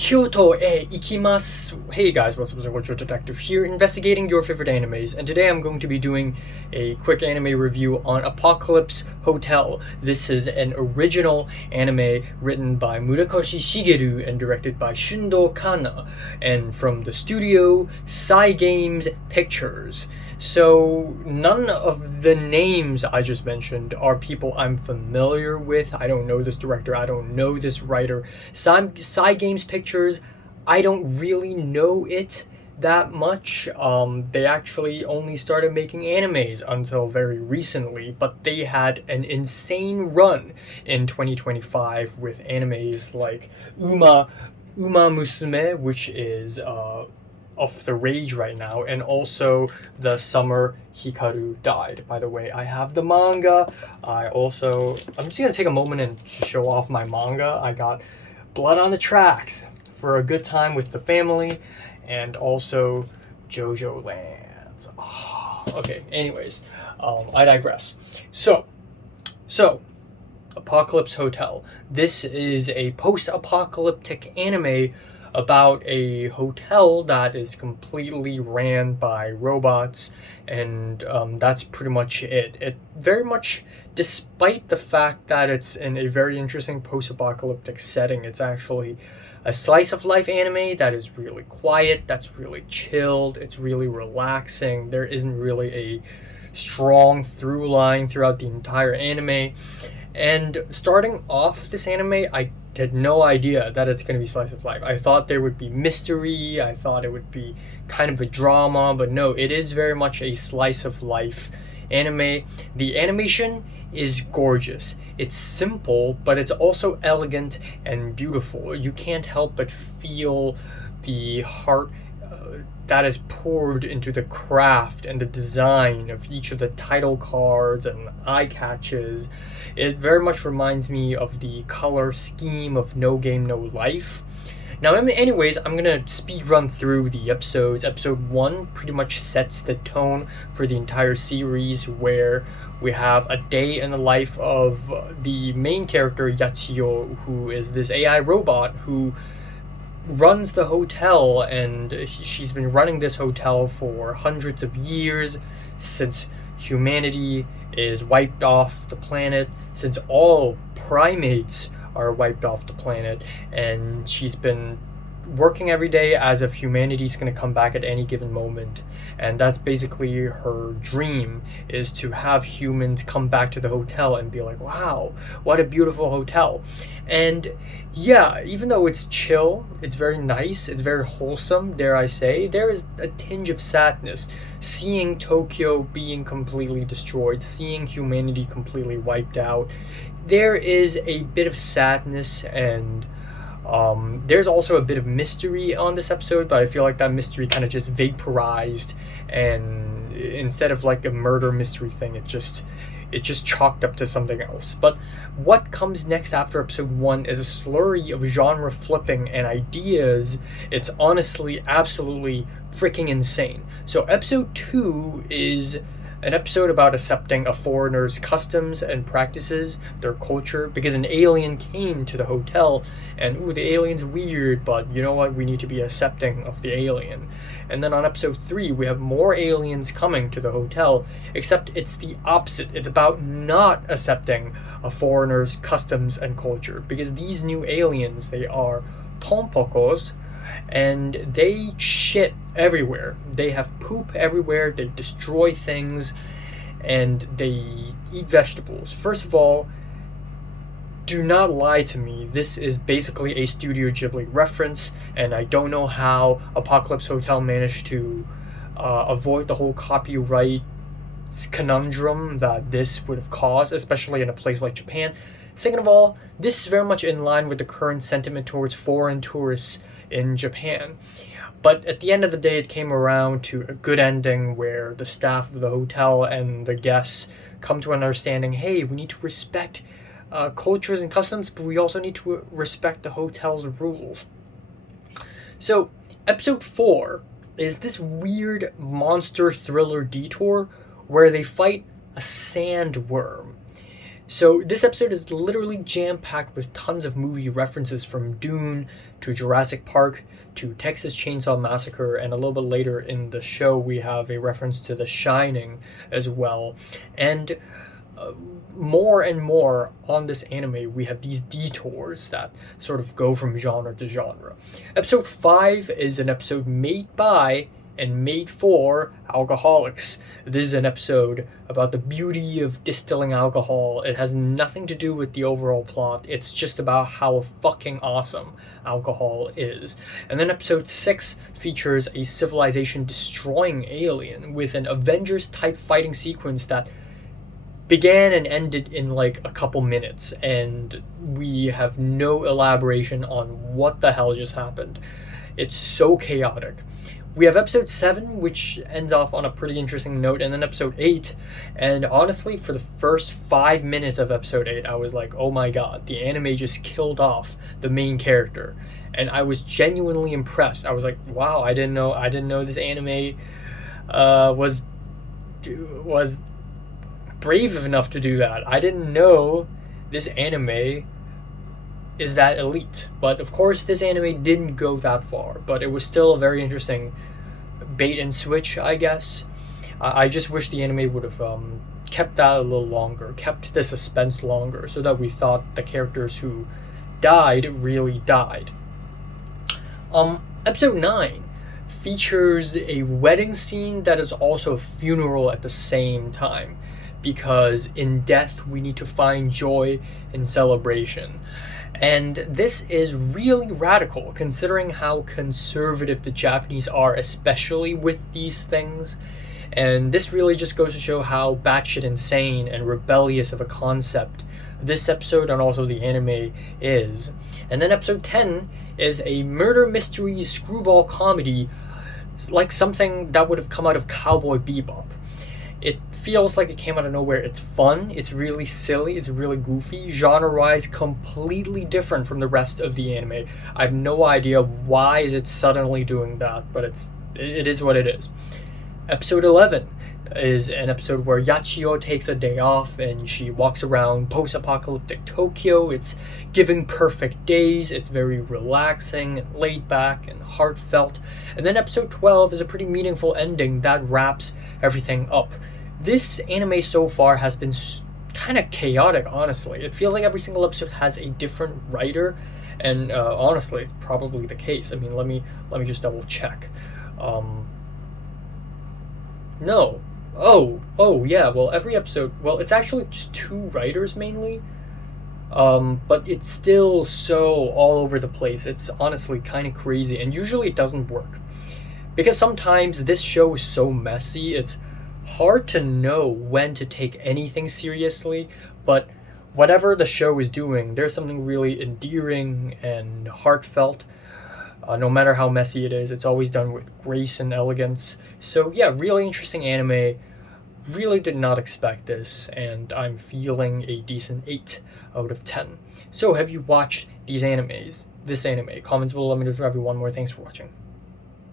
Kyoto e ikimasu. Hey guys, what's up? It's your detective here, investigating your favorite animes, and today I'm going to be doing a quick anime review on Apocalypse Hotel. This is an original anime written by Murakoshi Shigeru and directed by Shundo Kana, and from the studio Cygames Pictures. So none of the names I just mentioned are people I'm familiar with. I don't know this director, I don't know this writer. Cygames Pictures, I don't really know it that much. They actually only started making animes until very recently, but they had an insane run in 2025 with animes like Uma Musume, which is off the rage right now, and also The Summer Hikaru Died. By the way, I have the manga. I'm just gonna take a moment and show off my manga. I got Blood on the Tracks for a good time with the family, and also JoJo Lands. Oh, okay, anyways, I digress. So, Apocalypse Hotel. This is a post-apocalyptic anime about a hotel that is completely ran by robots, and that's pretty much it. It very much, despite the fact that it's in a very interesting post-apocalyptic setting, it's actually a slice of life anime that is really quiet, that's really chilled, it's really relaxing. There isn't really a strong through line throughout the entire anime. And starting off this anime, I had no idea that it's going to be slice of life. I thought there would be mystery, I thought it would be kind of a drama, but no, it is very much a slice of life anime. The animation is gorgeous. It's simple, but it's also elegant and beautiful. You can't help but feel the heart that is poured into the craft and the design of each of the title cards and eye catches. It very much reminds me of the color scheme of No Game No Life. Now, anyways, I'm gonna speed run through the episodes. Episode 1 pretty much sets the tone for the entire series, where we have a day in the life of the main character, Yatsuyo, who is this AI robot who runs the hotel, and she's been running this hotel for hundreds of years, since humanity is wiped off the planet, since all primates are wiped off the planet, and she's been working every day as if humanity's going to come back at any given moment. And that's basically her dream, is to have humans come back to the hotel and be like, wow, what a beautiful hotel. And yeah, even though it's chill, it's very nice, it's very wholesome, dare I say, there is a tinge of sadness seeing Tokyo being completely destroyed, seeing humanity completely wiped out. There is a bit of sadness, and there's also a bit of mystery on this episode, but I feel like that mystery kind of just vaporized, and instead of like a murder mystery thing, it just chalked up to something else. But what comes next after episode 1 is a slurry of genre flipping and ideas. It's honestly absolutely freaking insane. So episode 2 is an episode about accepting a foreigner's customs and practices, their culture, because an alien came to the hotel, and ooh, the alien's weird, but you know what, we need to be accepting of the alien. And then on episode 3, we have more aliens coming to the hotel, except it's the opposite. It's about not accepting a foreigner's customs and culture, because these new aliens, they are pompokos, and they shit everywhere. They have poop everywhere, they destroy things, and they eat vegetables. First of all, do not lie to me. This is basically a Studio Ghibli reference, and I don't know how Apocalypse Hotel managed to avoid the whole copyright conundrum that this would have caused, especially in a place like Japan. Second of all, this is very much in line with the current sentiment towards foreign tourists in Japan. But at the end of the day, it came around to a good ending where the staff of the hotel and the guests come to an understanding, hey, we need to respect cultures and customs, but we also need to respect the hotel's rules. So episode 4 is this weird monster thriller detour where they fight a sandworm. So this episode is literally jam-packed with tons of movie references, from Dune to Jurassic Park to Texas Chainsaw Massacre, and a little bit later in the show we have a reference to The Shining as well. And more and more on this anime, we have these detours that sort of go from genre to genre. Episode 5 is an episode made by and made for alcoholics. This is an episode about the beauty of distilling alcohol. It has nothing to do with the overall plot. It's just about how fucking awesome alcohol is. And then episode 6 features a civilization destroying alien with an Avengers type fighting sequence that began and ended in like a couple minutes, and we have no elaboration on what the hell just happened. It's so chaotic. We have episode 7, which ends off on a pretty interesting note, and then episode 8, and honestly, for the first 5 minutes of episode 8, I was like, oh my god, the anime just killed off the main character, and I was genuinely impressed. I was like, wow, I didn't know this anime was brave enough to do that. I didn't know this anime is that elite. But of course, this anime didn't go that far, but it was still a very interesting bait and switch, I guess. I just wish the anime would have kept that a little longer, kept the suspense longer, so that we thought the characters who died really died. Episode 9 features a wedding scene that is also a funeral at the same time, because in death we need to find joy and celebration. And this is really radical, considering how conservative the Japanese are, especially with these things. And this really just goes to show how batshit insane and rebellious of a concept this episode and also the anime is. And then episode 10 is a murder mystery screwball comedy, like something that would have come out of Cowboy Bebop. It feels like it came out of nowhere. It's fun, it's really silly, it's really goofy, genre-wise completely different from the rest of the anime. I have no idea why is it suddenly doing that, but it is what it is. Episode 11 is an episode where Yachio takes a day off and she walks around post-apocalyptic Tokyo. It's giving perfect days, it's very relaxing and laid back and heartfelt. And then episode 12 is a pretty meaningful ending that wraps everything up. This anime so far has been kind of chaotic, honestly. It feels like every single episode has a different writer, and honestly, it's probably the case. I mean, let me just double check. No. Oh, yeah, well, every episode, well, it's actually just 2 writers mainly, but it's still so all over the place. It's honestly kind of crazy, and usually it doesn't work. Because sometimes this show is so messy, it's hard to know when to take anything seriously, but whatever the show is doing, there's something really endearing and heartfelt. No matter how messy it is, it's always done with grace and elegance. So yeah, really interesting anime. Really did not expect this, and I'm feeling a decent 8 out of 10. So have you watched these animes? This anime? Comments below, let me know if everyone more. Thanks for watching.